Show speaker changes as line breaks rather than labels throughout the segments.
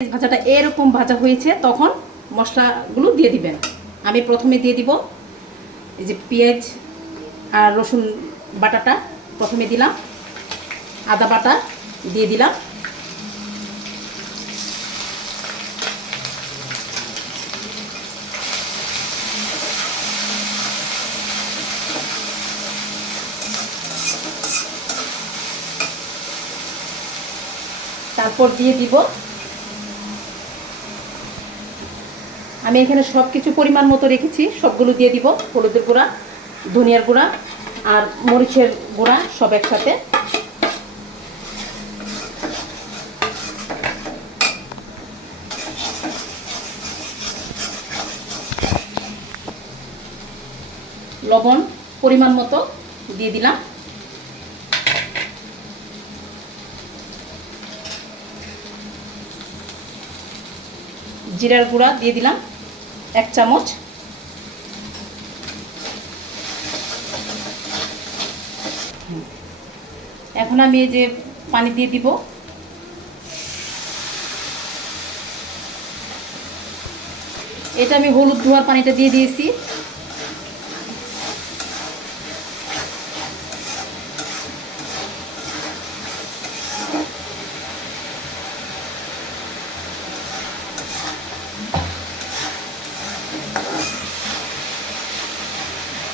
ভাজাটা এরকম ভাজা হয়েছে, তখন মশলাগুলো দিয়ে দিবেন। আমি প্রথমে দিয়ে দিব এই যে পেঁয়াজ আর রসুন বাটাটা, প্রথমে দিলাম। আদা বাটা দিয়ে দিলাম। তারপর দিয়ে দিব আমি এখানে সব কিছু পরিমাণ মতো রেখেছি। সবগুলো দিয়ে দিব, হলুদের গুঁড়া, ধনিয়ার গুঁড়া আর মরিচের গুঁড়া সব একসাথে। লবণ পরিমাণ মতো দিয়ে দিলাম। জিরার গুঁড়া দিয়ে দিলাম। এক চামচ। এখন আমি যে পানি দিয়ে দিব। এটা আমি হলুদ ধোয়ার পানিটা দিয়ে দিয়েছি।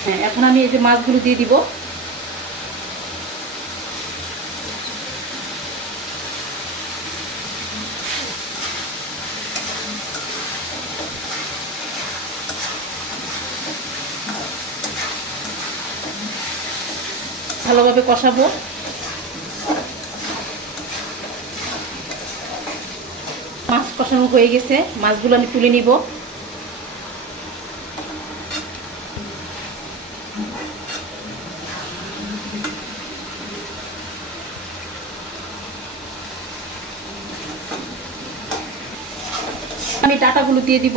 হ্যাঁ এখন আমি এই যে মাছগুলো দিয়ে দিব। ভালোভাবে কষাবো। মাছ কষানো হয়ে গেছে, মাছগুলো আমি তুলে নিব। আমি ডাটাগুলো দিয়ে দিব।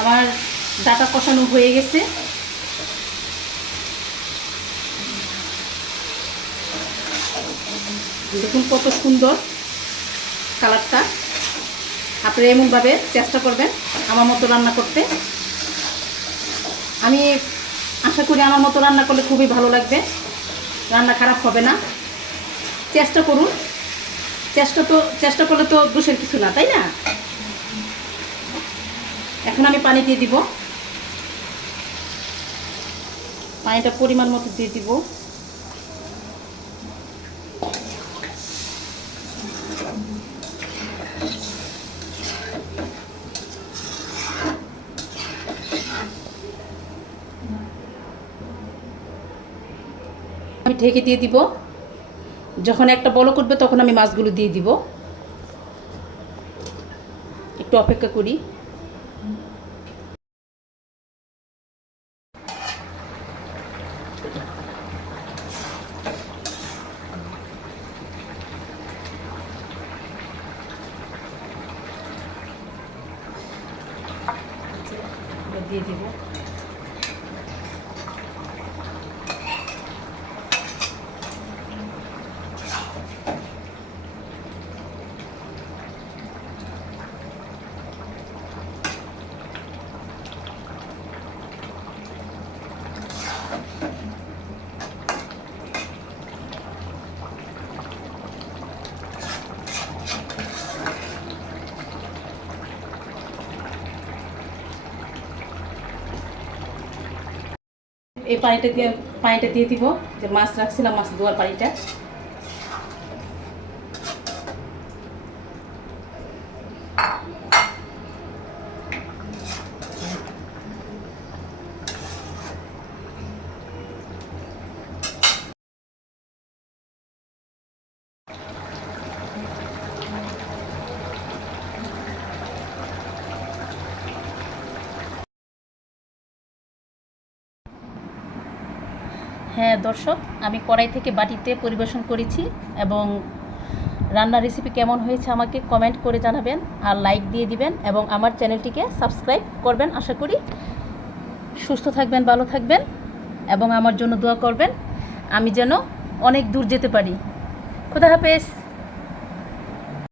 আমার ডাটা কষানো হয়ে গেছে। দেখুন কত সুন্দর কালারটা। আপনারা এমনভাবে চেষ্টা করবেন আমার মতো রান্না করতে। আমি আশা করি আমার মতো রান্না করলে খুবই ভালো লাগবে। রান্না খারাপ হবে না। চেষ্টা করুন। চেষ্টা তো চেষ্টা করলে তো দোষের কিছু না, তাই না? এখন আমি পানি দিয়ে দিব। পানিটা পরিমাণ মতো দিয়ে দিব। ঢেকে দিয়ে দিব। যখন একটা বলক করবে তখন আমি মাছগুলো দিয়ে দিব। একটু অপেক্ষা করি। দিয়ে দিব। এই পানিটা দিয়ে পানিটা দিয়ে দিব যে মাছ রাখছিলাম মাছ ধোয়ার পানিটা। হ্যাঁ দর্শক, আমি কড়াই থেকে বাটিতে পরিবেশন করেছি এবং রান্নার রেসিপি কেমন হয়েছে আমাকে কমেন্ট করে জানাবেন আর লাইক দিয়ে দিবেন এবং আমার চ্যানেলটিকে সাবস্ক্রাইব করবেন। আশা করি সুস্থ থাকবেন, ভালো থাকবেন এবং আমার জন্য দোয়া করবেন। আমি যেন অনেক দূর যেতে পারি। খুদা হাফেজ।